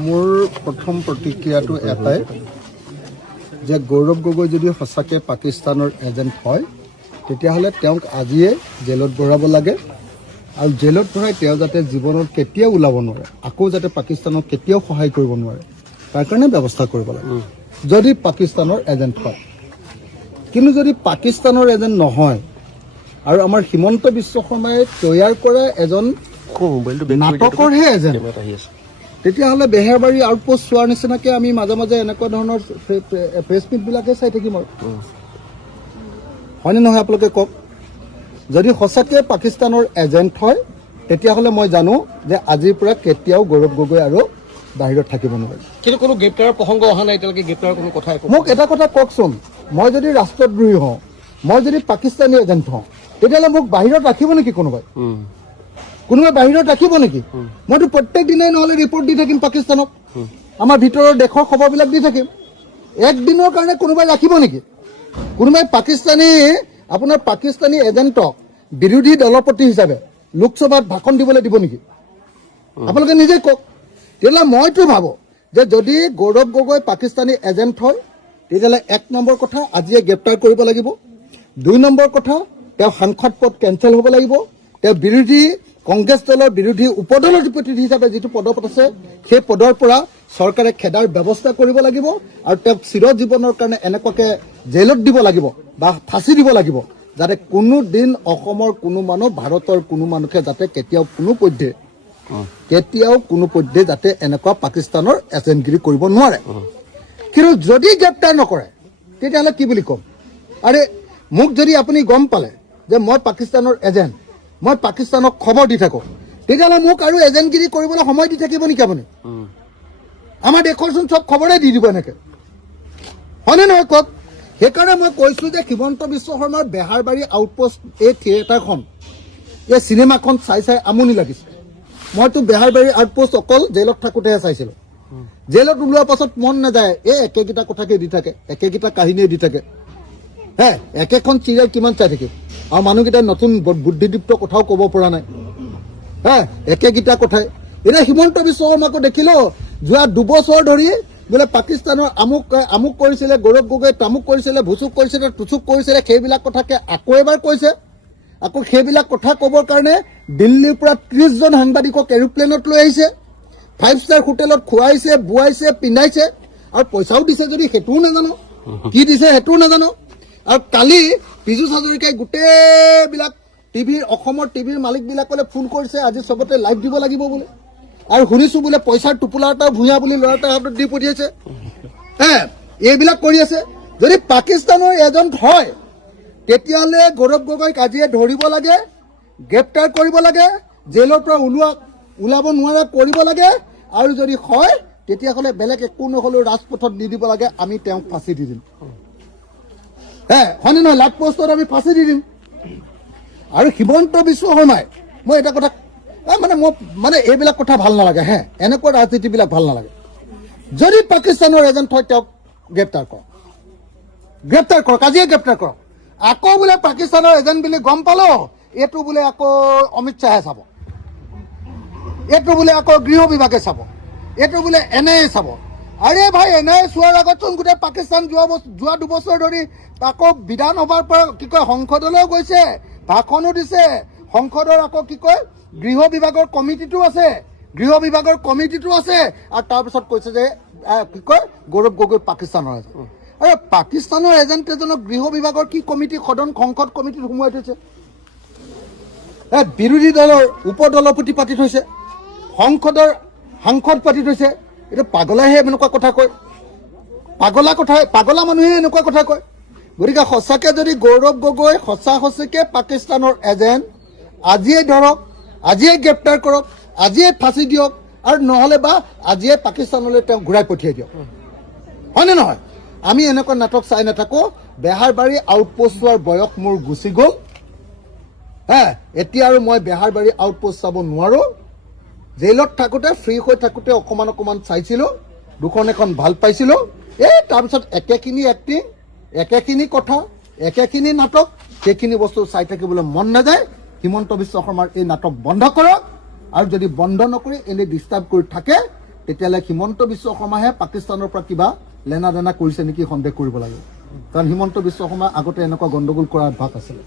মোৰ প্ৰথম প্ৰতিক্ৰিয়াটো এটাই যে গৌৰৱ গগৈ যদি সঁচাকৈ পাকিস্তানৰ এজেণ্ট হয় তেতিয়াহ'লে তেওঁক আজিয়ে জেলত ভৰাব লাগে আৰু জেলত ভৰাই তেওঁ যাতে জীৱনত কেতিয়াও ওলাব নোৱাৰে, আকৌ যাতে পাকিস্তানক কেতিয়াও সহায় কৰিব নোৱাৰে তাৰ কাৰণে ব্যৱস্থা কৰিব লাগে যদি পাকিস্তানৰ এজেণ্ট হয়। কিন্তু যদি পাকিস্তানৰ এজেণ্ট নহয় আৰু আমাৰ হিমন্ত বিশ্ব শৰ্মাই তৈয়াৰ কৰা এজন নাটকৰহে এজেণ্ট, তেতিয়াহ'লে বেহেৰবাৰী আউটপোষ্ট চোৱাৰ নিচিনাকৈ আমি মাজে মাজে এনেকুৱা ধৰণৰ প্ৰেছ মিটবিলাকে চাই থাকিম আৰু হয়নে নহয় আপোনালোকে কওক। যদি সঁচাকৈ পাকিস্তানৰ এজেণ্ট হয় তেতিয়াহ'লে মই জানো যে আজিৰ পৰা কেতিয়াও গৌৰৱ গগৈ আৰু বাহিৰত থাকিব নোৱাৰে। কিন্তু কোনো গ্ৰেপ্তাৰৰ প্ৰসংগ অহা নাই এতিয়ালৈকে, গ্ৰেপ্তাৰৰ কোনো কথা মোক এটা কথা কওকচোন, মই যদি ৰাষ্ট্ৰদ্ৰোহী হওঁ, মই যদি পাকিস্তানী এজেণ্ট হওঁ, তেতিয়াহ'লে মোক বাহিৰত ৰাখিব নেকি কোনোবাই? কোনোবাই বাহিৰত ৰাখিব নেকি? মইতো প্ৰত্যেক দিনাই নহ'লে ৰিপৰ্ট দি থাকিম পাকিস্তানক, আমাৰ ভিতৰৰ দেশৰ খবৰবিলাক দি থাকিম। একদিনৰ কাৰণে কোনোবাই ৰাখিব নেকি? কোনোবাই আপোনাৰ পাকিস্তানী এজেণ্টক বিৰোধী দলপতি হিচাপে লোকসভাত ভাষণ দিবলৈ দিব নেকি? আপোনালোকে নিজে কওক। তেতিয়াহ'লে মইতো ভাবোঁ যে যদি গৌৰৱ গগৈ পাকিস্তানী এজেণ্ট হয় তেতিয়াহ'লে 1 নম্বৰ কথা আজিয়ে গ্ৰেপ্তাৰ কৰিব লাগিব, 2 নম্বৰ কথা তেওঁ সাংসদ পদ কেঞ্চেল হ'ব লাগিব, তেওঁ কংগ্ৰেছ দলৰ বিৰোধী উপদলপতি হিচাপে যিটো পদত আছে সেই পদৰ পৰা চৰকাৰে খেদাৰ ব্যৱস্থা কৰিব লাগিব আৰু তেওঁক চিৰজীৱনৰ কাৰণে এনেকুৱাকৈ জেলত দিব লাগিব বা ফাঁচি দিব লাগিব যাতে কোনো দিন অসমৰ কোনো মানুহ, ভাৰতৰ কোনো মানুহে যাতে কেতিয়াও কোনো পধ্যে যাতে এনেকুৱা পাকিস্তানৰ এজেণ্টগিৰি কৰিব নোৱাৰে। কিন্তু যদি গ্ৰেপ্তাৰ নকৰে তেতিয়াহ'লে কি বুলি ক'ম? আৰে মোক যদি আপুনি গম পালে যে মই পাকিস্তানৰ এজেণ্ট, মই পাকিস্তানক খবৰ দি থাকোঁ, তেতিয়াহ'লে মোক আৰু এজেণ্টগিৰি কৰিবলৈ সময় দি থাকিব নেকি আপুনি? আমাৰ দেশৰচোন চব খবৰে দি দিব এনেকৈ, হয়নে নহয় কওক? সেইকাৰণে মই কৈছোঁ যে হিমন্ত বিশ্ব শৰ্মাৰ বেহাৰবাৰী আউটপোষ্ট এই থিয়েটাৰখন, এই চিনেমাখন চাই আমনি লাগিছে। মইতো বেহাৰবাৰী আউটপোষ্ট অকল জেলত থাকোঁতেহে চাইছিলোঁ। জেলত ওলোৱাৰ পাছত মন নাযায়, একেকেইটা কথাকে দি থাকে, একেকেইটা কাহিনীয়ে দি থাকে। একেখন চিৰিয়েল কিমান চাই থাকিম আৰু মানুহকেইটাই নতুন বুদ্ধিদীপ্ত কথাও ক'ব পৰা নাই। একেকেইটা কথাই। এতিয়া হিমন্ত বিশ্ব শৰ্মাকো দেখিলোঁ যোৱা 2 বছৰ ধৰি বোলে পাকিস্তানৰ আমুক কৰিছিলে, গৌৰৱ গগৈ তামুক কৰিছিলে, ভুচুক কৰিছিলে, টুচুক কৰিছিলে, সেইবিলাক কথাকে আকৌ এবাৰ কৈছে। আকৌ সেইবিলাক কথা ক'বৰ কাৰণে দিল্লীৰ পৰা 30 জন সাংবাদিকক এৰোপ্লেনত লৈ আহিছে, 5 ষ্টাৰ হোটেলত খুৱাইছে, বোৱাইছে, পিন্ধাইছে আৰু পইচাও দিছে যদি সেইটোও নাজানো, কি দিছে সেইটোও নাজানো। আৰু কালি পীযুষ হাজৰিকাই গোটেইবিলাক অসমৰ টিভিৰ মালিকবিলাকলৈ ফোন কৰিছে, আজি চবতে লাইভ দিব লাগিব বোলে। আৰু শুনিছোঁ বোলে পইচাৰ টোপোলা এটা ভূঞা বুলি ল'ৰা এটা হাতত দি পঠিয়াইছে। এইবিলাক কৰি আছে। যদি পাকিস্তানৰ এজেণ্ট হয় তেতিয়াহ'লে গৌৰৱ গগৈক আজিয়ে ধৰিব লাগে, গ্ৰেপ্তাৰ কৰিব লাগে, জেলৰ পৰা ওলাব নোৱাৰা কৰিব লাগে, আৰু যদি হয় তেতিয়াহ'লে বেলেগ একো নহ'লেও ৰাজপথত দি দিব লাগে, আমি তেওঁক ফাঁচি দি দিম। হয়নে নহয়? লাভ পোষ্টত আমি ফাঁচি দি দিম। আৰু হিমন্ত বিশ্ব শৰ্মাই, মই এটা কথা মানে এইবিলাক কথা ভাল নালাগে, এনেকুৱা ৰাজনীতিবিলাক ভাল নালাগে। যদি পাকিস্তানৰ এজেণ্ট হয় তেওঁক গ্ৰেপ্তাৰ কৰক, আজিয়ে গ্ৰেপ্তাৰ কৰক। আকৌ বোলে পাকিস্তানৰ এজেণ্ট বুলি গম পালোঁ, এইটো বোলে আকৌ অমিত শ্বাহে চাব, এইটো বোলে আকৌ গৃহ বিভাগে চাব, এইটো বোলে NIA চাব। আৰে ভাই, NIA চোৱাৰ আগতচোন গোটেই পাকিস্তান যোৱা 2 বছৰ ধৰি আকৌ বিধানসভাৰ পৰা সংসদলৈও গৈছে, ভাষণো দিছে। সংসদৰ আকৌ গৃহ বিভাগৰ কমিটিটো আছে, আৰু তাৰপিছত কৈছে যে গৌৰৱ গগৈ পাকিস্তানৰ এজেণ্ট। আৰে পাকিস্তানৰ এজেণ্ট এজনক গৃহ বিভাগৰ কি কমিটি, সংসদ কমিটিত সোমোৱাই থৈছে? বিৰোধী দলৰ উপদলপতি পাতি থৈছে, সংসদৰ সাংসদ পাতি থৈছে। এইটো পাগলাহে এনেকুৱা কথা কয়, পাগলা মানুহে এনেকুৱা কথা কয়। গতিকে সঁচাকৈ যদি গৌৰৱ গগৈ সঁচাকৈ পাকিস্তানৰ এজেণ্ট, আজিয়ে ধৰক, আজিয়ে গ্ৰেপ্তাৰ কৰক, আজিয়ে ফাঁচি দিয়ক, আৰু নহ'লে বা আজিয়ে পাকিস্তানলৈ তেওঁক ঘূৰাই পঠিয়াই দিয়ক, হয়নে নহয়? আমি এনেকুৱা নাটক চাই নাথাকোঁ। বেহাৰবাৰী আউটপোষ্ট চোৱাৰ বয়স মোৰ গুচি গ'ল। এতিয়া আৰু মই বেহাৰবাৰী আউটপোষ্ট চাব নোৱাৰোঁ। জেলত থাকোঁতে, ফ্ৰী হৈ থাকোঁতে অকণমান চাইছিলোঁ, 2খন এখন ভাল পাইছিলোঁ। তাৰপিছত একেখিনি এক্টিং, একেখিনি কথা, একেখিনি নাটক, সেইখিনি বস্তু চাই থাকিবলৈ মন নাযায়। হিমন্ত বিশ্ব শৰ্মাৰ এই নাটক বন্ধ কৰক, আৰু যদি বন্ধ নকৰি এনেই ডিষ্টাৰ্ব কৰি থাকে তেতিয়াহ'লে হিমন্ত বিশ্ব শৰ্মাহে পাকিস্তানৰ পৰা কিবা লেনা দেনা কৰিছে নেকি সন্দেহ কৰিব লাগে। কাৰণ হিমন্ত বিশ্ব শৰ্মা আগতে এনেকুৱা গণ্ডগোল কৰাৰ অভ্যাস আছিলে।